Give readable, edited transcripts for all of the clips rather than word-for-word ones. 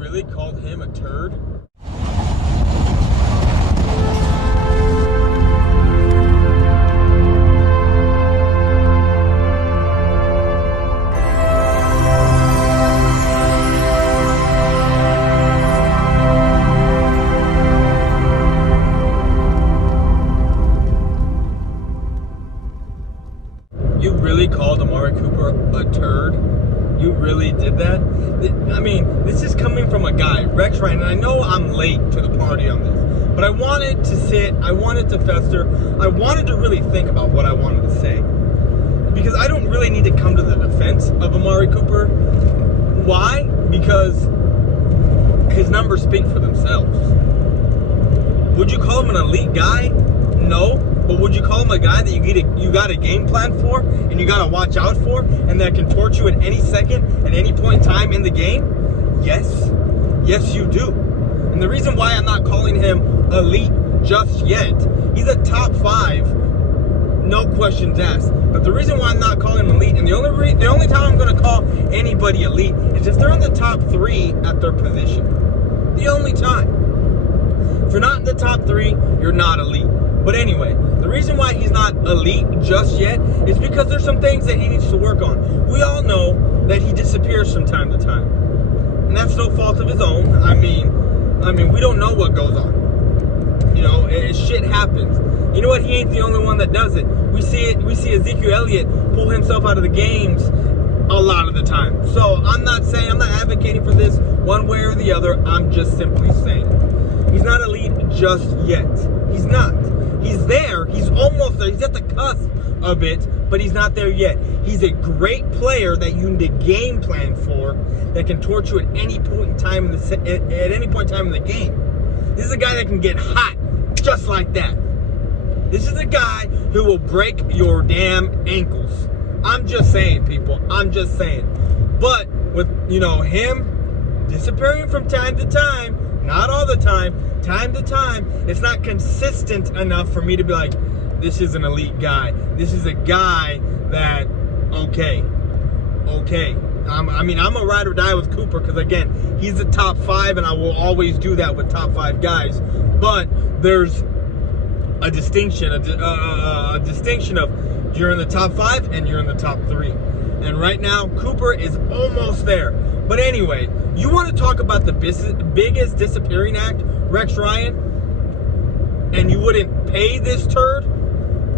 really called him a turd? You really called Amari Cooper a turd? You really did that? I mean, this is coming from a guy, Rex Ryan, and I know I'm late to the party on this, but I wanted to sit, I wanted to fester, I wanted to really think about what I wanted to say. Because I don't really need to come to the defense of Amari Cooper. Why? Because his numbers speak for themselves. Would you call him an elite guy? No. But would you call him a guy that you got a game plan for and you got to watch out for and that can torch you at any second, at any point in time in the game? Yes. Yes, you do. And the reason why I'm not calling him elite just yet, he's a top 5, no questions asked. But the reason why I'm not calling him elite, and the only time I'm going to call anybody elite is if they're in the top 3 at their position. The only time. If you're not in the top 3, you're not elite. But anyway, the reason why he's not elite just yet is because there's some things that he needs to work on. We all know that he disappears from time to time. And that's no fault of his own. I mean, we don't know what goes on. You know, shit happens. You know what? He ain't the only one that does it. We see Ezekiel Elliott pull himself out of the games a lot of the time. So I'm not advocating for this one way or the other. I'm just simply saying he's not elite just yet. He's not. He's there. He's almost there. He's at the cusp of it, but he's not there yet. He's a great player that you need a game plan for that can torch you at any point in time in the game. This is a guy that can get hot just like that. This is a guy who will break your damn ankles. I'm just saying, people. I'm just saying. But with, him disappearing from time to time, not all the time to time, it's not consistent enough for me to be like, this is an elite guy. This is a guy that, okay. I'm a ride or die with Cooper because, again, he's the top 5, and I will always do that with top 5 guys. But there's a distinction, a distinction of you're in the top 5 and you're in the top 3. And right now, Cooper is almost there. But anyway, you want to talk about the biggest disappearing act, Rex Ryan, and you wouldn't pay this turd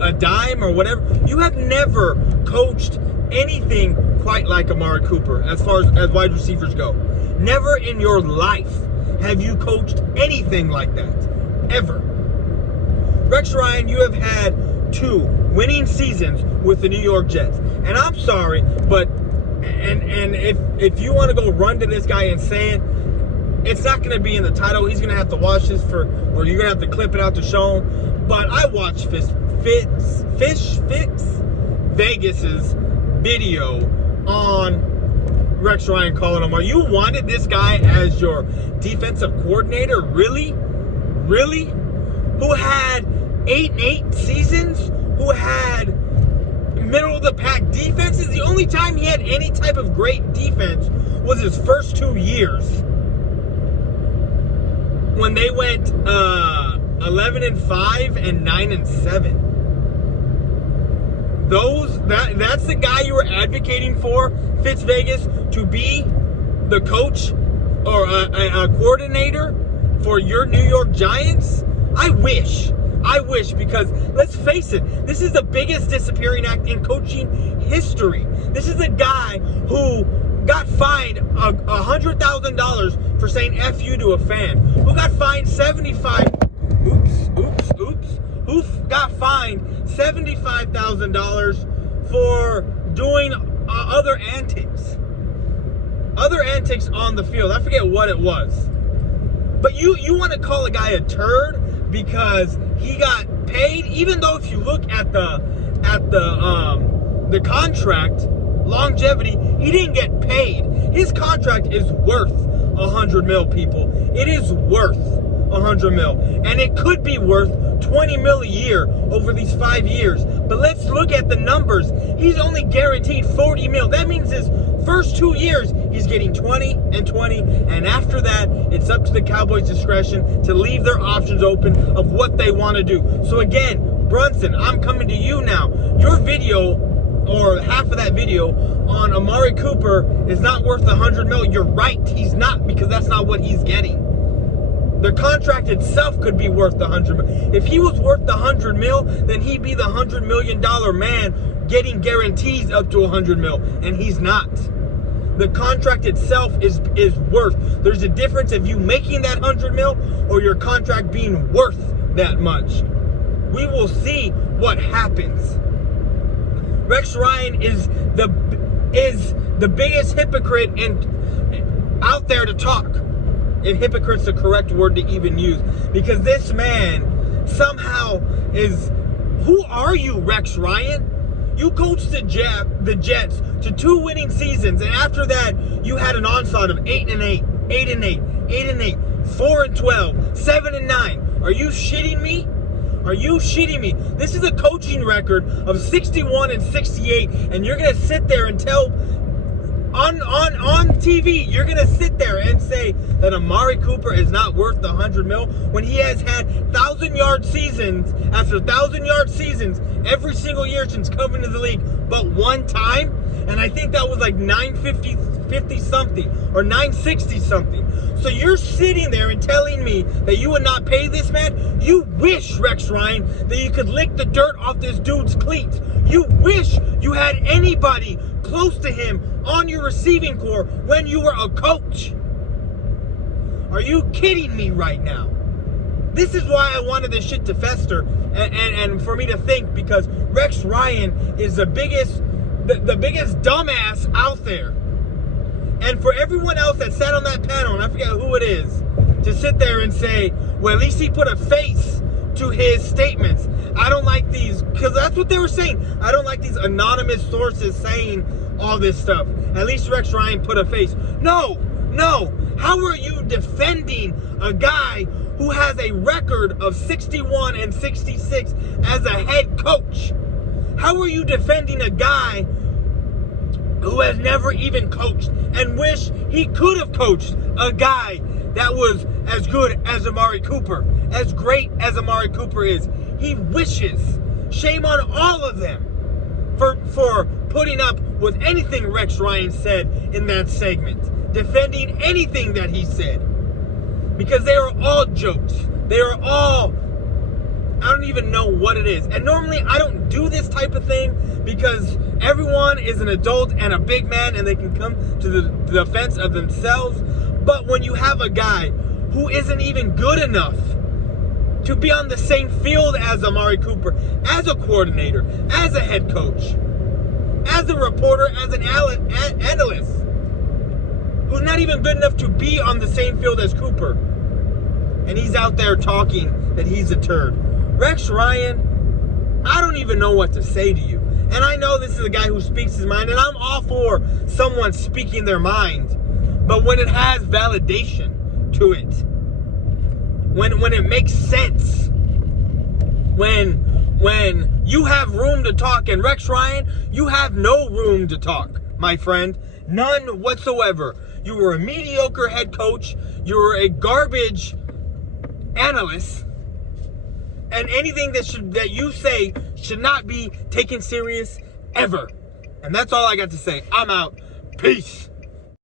a dime or whatever? You have never coached anything quite like Amari Cooper as far as wide receivers go. Never in your life have you coached anything like that. Ever. Rex Ryan, you have had 2 winning seasons with the New York Jets. And I'm sorry, but and if you want to go run to this guy and say it, it's not going to be in the title. He's going to have to watch this or you're going to have to clip it out to show him. But I watched Fish Fix Vegas's video on Rex Ryan calling him. You wanted this guy as your defensive coordinator? Really? Really? Who had 8-8 seasons? Who had middle of the pack defenses? The only time he had any type of great defense was his first 2 years when they went 11-5 and 9-7. That's the guy you were advocating for, Fitz Vegas, to be the coach or a coordinator for your New York Giants? I wish, because let's face it, this is the biggest disappearing act in coaching history. This is a guy who got fined $100,000 for saying F you to a fan, who got fined who got fined $75,000 for doing other antics on the field. I forget what it was. But you want to call a guy a turd because he got paid, even though if you look at the contract longevity, he didn't get paid. His contract is worth $100 million, people. It is worth $100 million, and it could be worth $20 million a year over these 5 years. But let's look at the numbers. He's only guaranteed $40 million. That means his first 2 years, he's getting 20 and 20, and after that, it's up to the Cowboys' discretion to leave their options open of what they want to do. So again, Brunson, I'm coming to you now. Your video, or half of that video, on Amari Cooper is not worth $100 million. You're right, he's not, because that's not what he's getting. The contract itself could be worth the $100 million. If he was worth the $100 million, then he'd be the $100 million man getting guarantees up to $100 million, and he's not. The contract itself is worth. There's a difference of you making that $100 million or your contract being worth that much. We will see what happens. Rex Ryan is the biggest hypocrite out there to talk. If hypocrite's the correct word to even use, because this man somehow is. Who are you, Rex Ryan? You coached the Jets to 2 winning seasons, and after that, you had an onslaught of 8-8, 8-8, 8-8, 4-12, 7-9. Are you shitting me? Are you shitting me? This is a coaching record of 61-68, and you're gonna sit there and tell on TV, you're gonna sit there and say that Amari Cooper is not worth the $100 million when he has had 1,000-yard seasons after 1,000-yard seasons every single year since coming to the league, but one time, and I think that was like 950 something or 960 something. So you're sitting there and telling me that you would not pay this man? You wish, Rex Ryan, that you could lick the dirt off this dude's cleats. You wish you had anybody close to him on your receiving corps when you were a coach. Are you kidding me right now? This is why I wanted this shit to fester and for me to think, because Rex Ryan is the biggest dumbass out there. And for everyone else that sat on that panel, and I forget who it is, to sit there and say, well, at least he put a face to his statements. I don't like these, because that's what they were saying. I don't like these anonymous sources saying all this stuff. At least Rex Ryan put a face. No. How are you defending a guy who has a record of 61-66 as a head coach? How are you defending a guy who has never even coached and wish he could have coached a guy that was as good as Amari Cooper, as great as Amari Cooper is? He wishes. Shame on all of them for putting up with anything Rex Ryan said in that segment, defending anything that he said, because they are all jokes. They are all, I don't even know what it is. And normally I don't do this type of thing because everyone is an adult and a big man and they can come to the defense of themselves. But when you have a guy who isn't even good enough to be on the same field as Amari Cooper, as a coordinator, as a head coach, as a reporter, as an analyst, who's not even good enough to be on the same field as Cooper, and he's out there talking that he's a turd. Rex Ryan, I don't even know what to say to you. And I know this is a guy who speaks his mind, and I'm all for someone speaking their mind. But when it has validation to it, when it makes sense, when you have room to talk, and Rex Ryan, you have no room to talk, my friend. None whatsoever. You were a mediocre head coach. You were a garbage analyst. And anything that you say should not be taken serious ever. And that's all I got to say. I'm out. Peace.